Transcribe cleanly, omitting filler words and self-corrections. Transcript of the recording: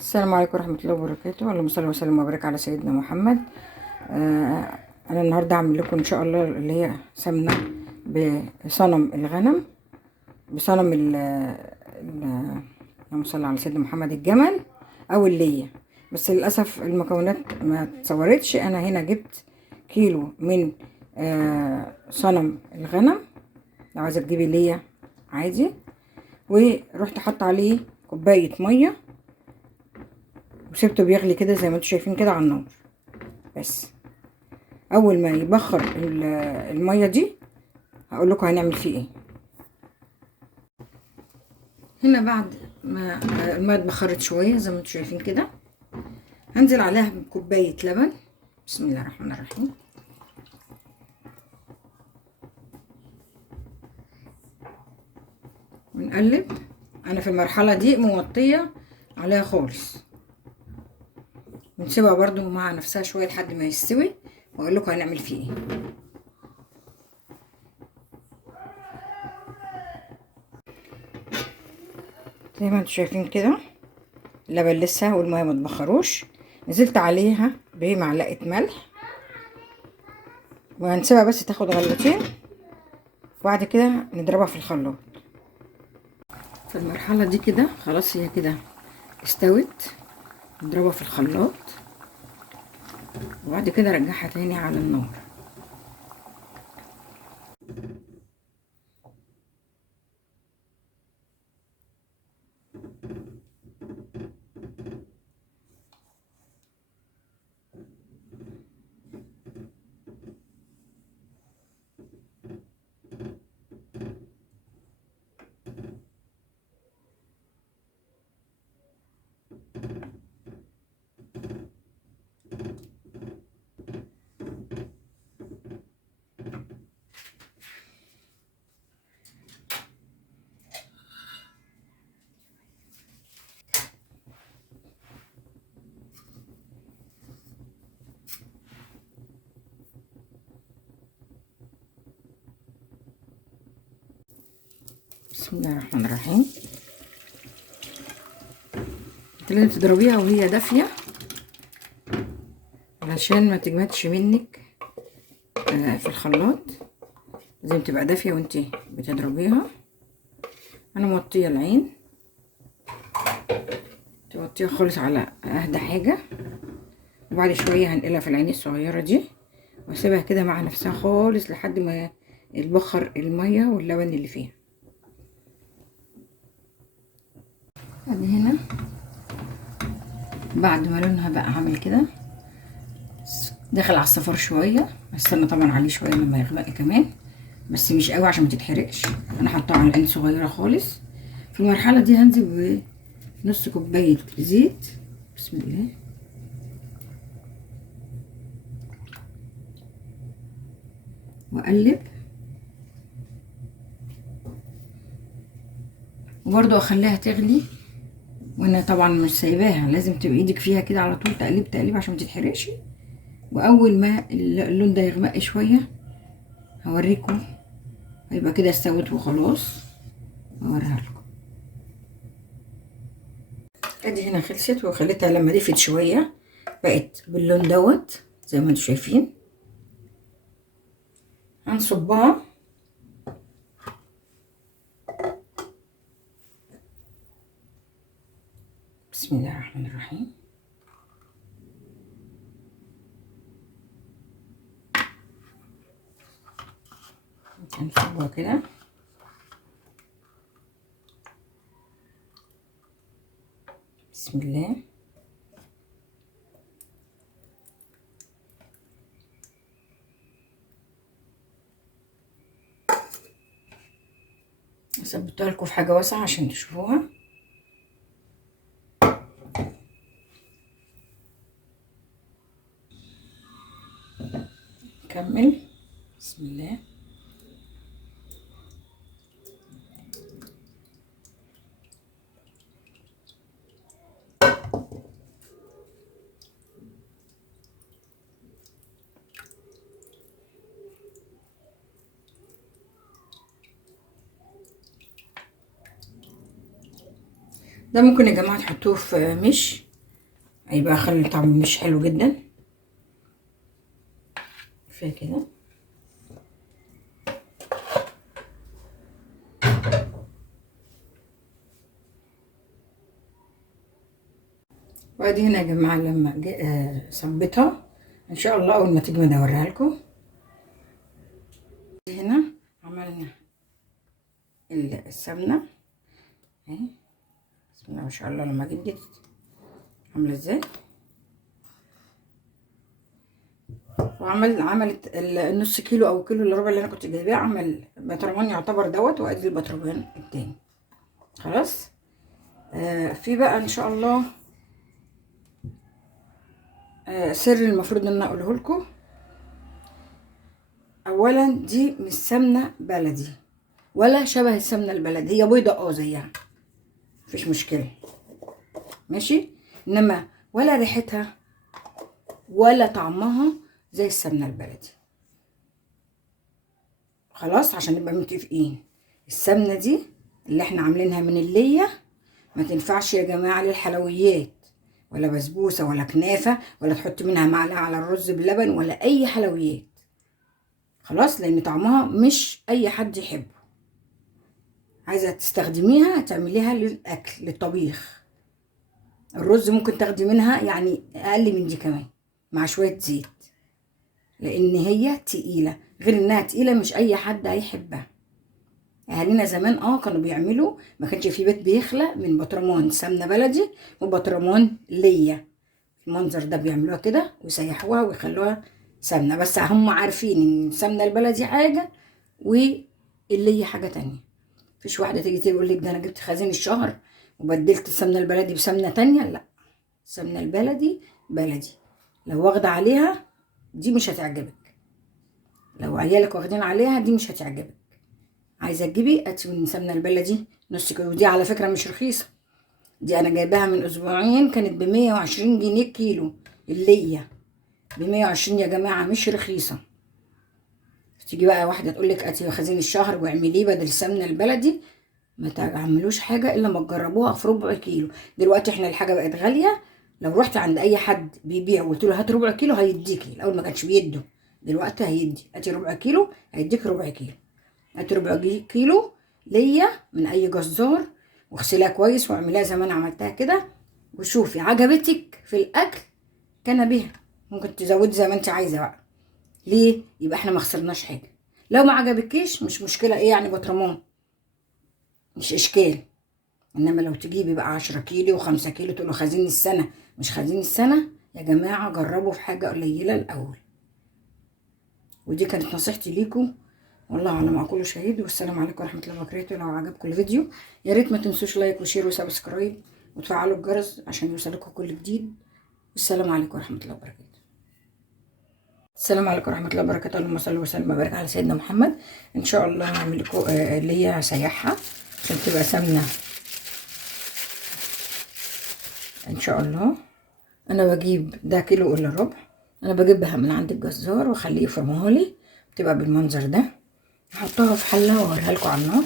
السلام عليكم ورحمة الله وبركاته. اللهم صل وسلم وبارك على سيدنا محمد. أنا النهاردة هعمل لكم إن شاء الله اللي هي سمنة بصنم الغنم، بصنم اللهم صل على سيدنا محمد، الجمل أو اللية. بس للأسف المكونات ما اتصورتش. أنا هنا جبت كيلو من صنم الغنم، لو عايزة تجيبي لية عادي، ورحت حط عليه كوباية مية وسبته بيغلي كده زي ما انتم شايفين كده على النار. بس اول ما يبخر الميه دي هقول لكم هنعمل فيه ايه. هنا بعد ما الميه اتبخرت شويه زي ما انتم شايفين كده، هنزل عليها بكوبايه لبن. بسم الله الرحمن الرحيم. ونقلب. انا في المرحله دي موطيه عليها خالص، ونسيبها برضو مع نفسها شويه لحد ما يستوي واقول لكم هنعمل فيه ايه. زي ما انتم شايفين كده اللبن لسه والميه ما اتبخروش، نزلت عليها بمعلقه ملح وهنسيبها بس تاخد غلوتين، وبعد كده نضربها في الخلاط. في المرحله دي كده خلاص هي كده استوت، نضربها في الخلاط وبعد كده رجعها تاني على النار. بسم الله الرحمن الرحيم. انت لازم تضربيها وهي دافيه علشان ما تجمدش منك في الخلاط. لازم تبقى دافيه وانت بتضربيها. انا موطيه العين، توطيها خالص على اهدى حاجه، وبعد شويه هنقلها في العين الصغيره دي واسيبها كده مع نفسها خالص لحد ما يتبخر الميه واللبن اللي فيها. ادي هنا بعد ما لونها بقى عامل كده داخل على الصفار شويه، استنى طبعا عليه شويه لما يغمق كمان، بس مش قوي عشان ما تتحرقش. انا حطاه على العين صغيره خالص. في المرحله دي هنزل بنص كوبايه زيت. بسم الله. واقلب، وبرده اخليها تغلي، وانا طبعا مش سايباها، لازم تبقى ايدك فيها كده على طول، تقلب عشان ما تتحرقش. واول ما اللون ده يغمق شويه هوريكم، هيبقى كده استوت وخلاص. هوريها لكم. ادي هنا خلصت وخليتها لما دفت شويه بقت باللون دوت زي ما انتم شايفين. هنصبها. بسم الله الرحمن الرحيم. هنصبها كده. بسم الله. ثبتها لكم في حاجه واسعه عشان تشوفوها. نكمل. بسم الله. ده ممكن يا جماعه تحطوه في مش هيبقى خلي الطعم مش حلو جدا. كفايه كده. وادي هنا يا جماعه لما صبيتها ان شاء الله اول ما تجمد اوريها لكم. هنا عملنا السمنه اهي، بسم الله ما شاء الله. لما جدت عامله ازاي، عملت النص كيلو او كيلو الا ربع اللي انا كنت جايباه، عمل بطرمان يعتبر دوت، وادي البطرمان التاني. خلاص. في بقى ان شاء الله سر المفروض ان انا اقوله لكم. اولا دي مش سمنه بلدي ولا شبه السمنه البلدي، هي بيضه زيها مفيش مشكله ماشي، انما ولا ريحتها ولا طعمها زي السمنه البلدي. خلاص عشان نبقى متفقين. السمنه دي اللي احنا عاملينها من الليه ما تنفعش يا جماعه للحلويات، ولا بسبوسه ولا كنافه، ولا تحط منها معلقه على الرز بلبن ولا اي حلويات. خلاص، لان طعمها مش اي حد يحبه. عايزه تستخدميها تعمليها للاكل للطبيخ. الرز ممكن تاخدي منها يعني اقل من دي كمان مع شويه زيت، لان هي تقيله. غير انها تقيله مش اي حد هيحبها. اهالينا زمان كانوا بيعملوا، ما كانش في بيت بيخلى من بطرمان سمنه بلدي وبطرمان ليا. المنظر ده بيعملوها كده ويسيحوها ويخلوها سمنه، بس هم عارفين ان السمنه البلدي حاجه واللي حاجه تانية. مفيش واحده تيجي تقول لك ده انا جبت خزين الشهر وبدلت السمنه البلدي بسمنه تانية. لا، السمنه البلدي بلدي. لو واخده عليها دي مش هتعجبك، لو عيالك واخدين عليها دي مش هتعجبك. عايزه تجيبي هاتي من السمنه البلدي نص كيلو. ودي على فكره مش رخيصه، دي انا جايباها من اسبوعين كانت ب120 جنيه كيلو. اللي ب120 يا جماعه مش رخيصه. تيجي بقى واحده تقول لك هاتي خزين الشهر واعمليه بدل السمنه البلدي، ما تعملوش حاجه الا ما تجربوها في ربع كيلو. دلوقتي احنا الحاجه بقت غاليه، لو رحت عند اي حد بيبيع وقلت له هات ربع كيلو هيديكي. الاول ما كانش بيده، دلوقتي هيدي. هاتي ربع كيلو هيديك ربع كيلو. هاتي ربع كيلو ليا من اي جزار واغسليها كويس واعمليها زي ما انا عملتها كده، وشوفي عجبتك في الاكل كان بيها. ممكن تزودي زي ما انت عايزه بقى. ليه؟ يبقى احنا ما خسرناش حاجه. لو ما عجبكيش مش مشكله، ايه يعني بطرمان مش اشكال. انما لو تجيبي بقى 10 كيلو و5 كيلو تقولوا خزين السنه مش خزين السنه، يا جماعه جربوا في حاجه قليله الاول. ودي كانت نصيحتي ليكم، والله على ما اقوله شهيد. والسلام عليكم ورحمه الله وبركاته. لو عجبكم الفيديو يا ريت ما تنسوش لايك وشير وسبسكرايب وتفعلوا الجرس عشان يوصلكم كل جديد. والسلام عليكم ورحمه الله وبركاته. السلام عليكم ورحمه الله وبركاته. اللهم صل وسلم وبارك على سيدنا محمد. ان شاء الله هعمل لكم اللي هي سياحه عشان تبقى سمنه ان شاء الله. انا بجيب ده كيلو الا ربع، انا بجيبها من عند الجزار واخليه يفرمها لي، بتبقى بالمنظر ده. هحطها في حله واوريها لكم على النار.